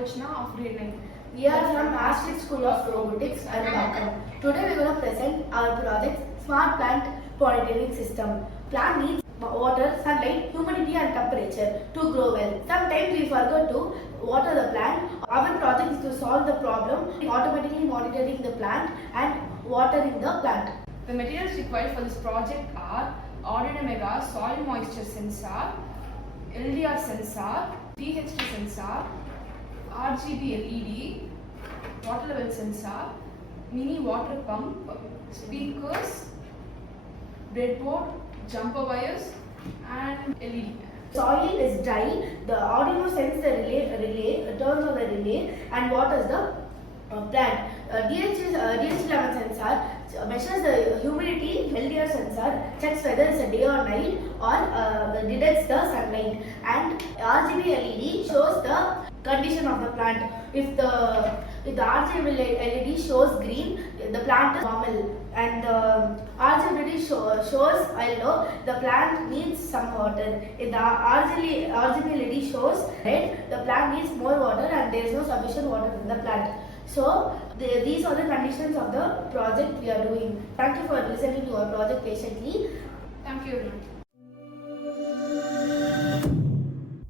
Rochana of grade 9. We are from Ashrik School of Robotics and Backup. Today we are going to present our project Smart Plant Monitoring System. Plant needs water, sunlight, humidity and temperature to grow well. Sometimes we forget to water the plant. Our project is to solve the problem, automatically monitoring the plant and watering the plant. The materials required for this project are Omega soil moisture sensor, LDR sensor, pH sensor, RGB LED, water level sensor, mini water pump, speakers, breadboard, jumper wires and LED. Soil is dry, the Arduino sends the relay, turns on the relay and waters the plant. DH11 sensor measures the humidity, LDR sensor checks whether it's a day or night or detects the sunlight, and RGB LED shows the condition of the plant. If the RGB LED shows green, the plant is normal, and the RGB LED shows yellow, the plant needs some water. If the RGB LED shows red, the plant needs more water and there is no sufficient water in the plant. So these are the conditions of the project we are doing. Thank you for listening to our project patiently. Thank you everyone.